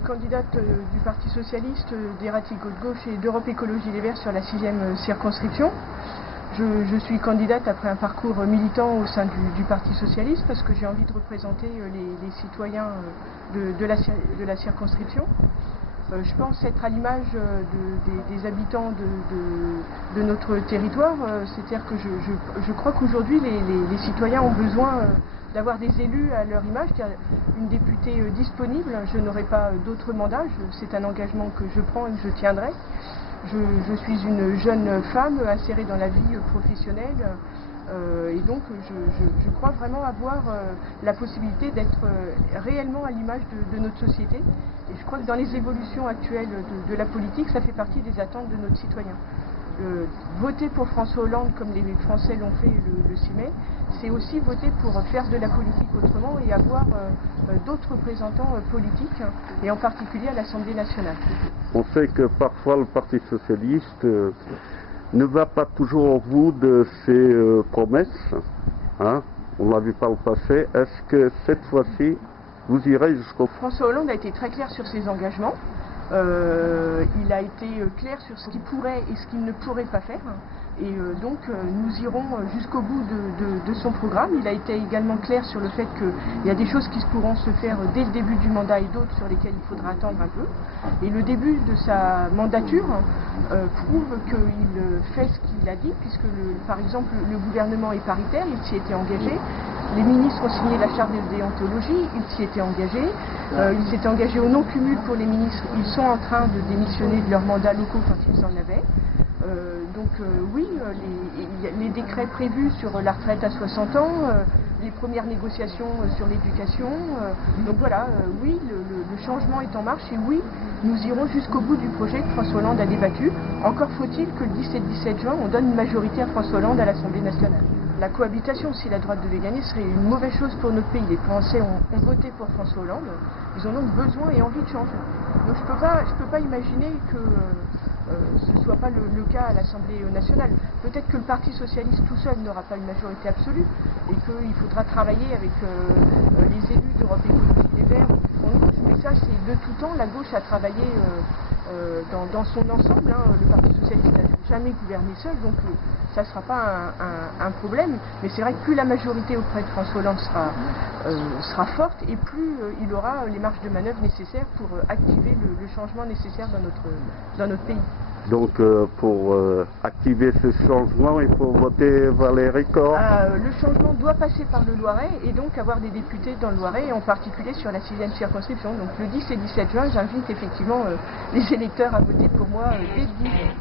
candidate du Parti Socialiste, des Radicaux de Gauche et d'Europe Écologie Les Verts sur la 6e circonscription. Je suis candidate après un parcours militant au sein du Parti Socialiste parce que j'ai envie de représenter les citoyens de la circonscription. Je pense être à l'image des habitants de notre territoire, c'est-à-dire que je crois qu'aujourd'hui les citoyens ont besoin d'avoir des élus à leur image, une députée disponible. Je n'aurai pas d'autres mandats, c'est un engagement que je prends et que je tiendrai. Je suis une jeune femme insérée dans la vie professionnelle et donc je crois vraiment avoir la possibilité d'être réellement à l'image de notre société. Et je crois que dans les évolutions actuelles de la politique, ça fait partie des attentes de notre citoyen. Voter pour François Hollande comme les Français l'ont fait le 6 mai, c'est aussi voter pour faire de la politique autrement et avoir d'autres représentants politiques, et en particulier à l'Assemblée nationale. On sait que parfois le Parti Socialiste ne va pas toujours au bout de ses promesses, hein? On l'a vu par le passé. Est-ce que cette fois-ci, vous irez jusqu'au bout? François Hollande a été très clair sur ses engagements. Il a été clair sur ce qu'il pourrait et ce qu'il ne pourrait pas faire. Et donc nous irons jusqu'au bout de son programme. Il a été également clair sur le fait qu'il y a des choses qui pourront se faire dès le début du mandat et d'autres sur lesquelles il faudra attendre un peu. Et le début de sa mandature prouve qu'il fait ce qu'il a dit, puisque par exemple le gouvernement est paritaire, il s'y était engagé. Les ministres ont signé la charte de déontologie, ils s'y étaient engagés. Ils s'étaient engagés au non-cumul pour les ministres. Ils sont en train de démissionner de leurs mandats locaux quand ils en avaient. Oui, les décrets prévus sur la retraite à 60 ans, les premières négociations sur l'éducation. Donc voilà, oui, le changement est en marche et oui, nous irons jusqu'au bout du projet que François Hollande a débattu. Encore faut-il que le 10 et le 17 juin, on donne une majorité à François Hollande à l'Assemblée nationale. La cohabitation, si la droite devait gagner, serait une mauvaise chose pour notre pays. Les Français ont voté pour François Hollande. Ils ont donc besoin et envie de changer. Donc je peux pas imaginer que ce ne soit pas le cas à l'Assemblée nationale. Peut-être que le Parti Socialiste tout seul n'aura pas une majorité absolue et qu'il faudra travailler avec les élus d'Europe Écologie Les Verts ou du Front de Gauche. Mais ça, c'est de tout temps, la gauche a travaillé dans son ensemble. Le Parti Socialiste n'a jamais gouverné seul, donc ça ne sera pas un problème. Mais c'est vrai que plus la majorité auprès de François Hollande sera forte et plus il aura les marges de manœuvre nécessaires pour activer le changement nécessaire dans notre pays. Donc pour activer ce changement, il faut voter Valérie Corre. Le changement doit passer par le Loiret et donc avoir des députés dans le Loiret, et en particulier sur la 6e circonscription. Donc le 10 et 17 juin, j'invite effectivement les électeurs à voter pour moi dès le 10 juin.